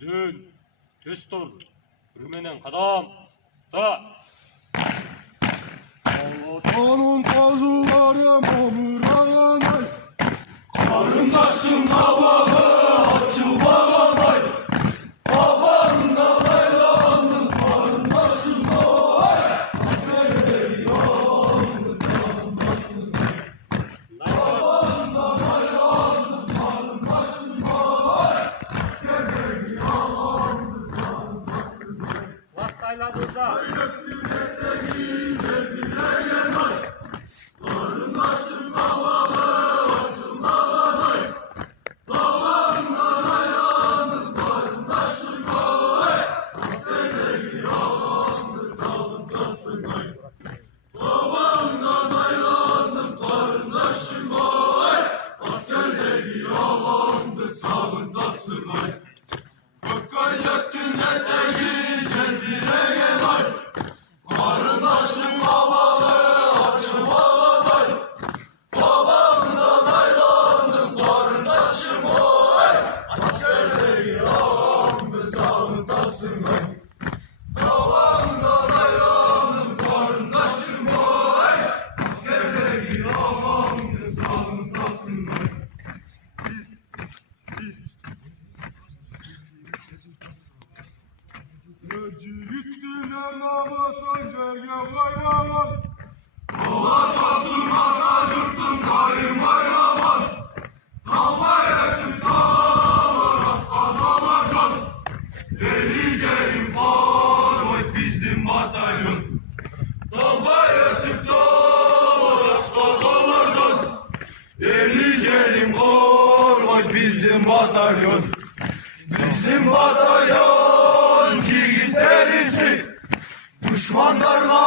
Dön, test ol. Yürümenen kadam. Da. Allah'tanın kazıları mamurayanay. Karındaşım havalı açıl bağlamay. Babanla laylandım karındaşım havay. Askerleri yandı sanmasın. Babanla laylandım karındaşım havay. Askerleri yandı sanmasın. Vastayladığında. Karındaşım havalı açıl bağlamay. Babanla laylandım karındaşım havay. Askerleri yalandı sağlıktasın ay. Babanla laylandım karındaşım havay. Askerleri yalandı sağlıktasın ay. Gökayettin eteği cebire gel ay. Karındaşım havalı açıl bağlamay. Babamla laylandım karındaşım oy. Askerleri yalandı sağlıktasın ay. Babamla laylandım karındaşım oy. Askerleri yalandı sağlıktasın ay. Yiğittin namaz önceye vay. Olasın anacıktın kayırma yaman. Kalmaya tutar az kazalardan. Delicerim var oy bizim batalyon. Kalmaya tutar az kazalardan. Delicerim var oy bizim batalyon. Bizim batalyon yiğitlerisi. Düşmanlarla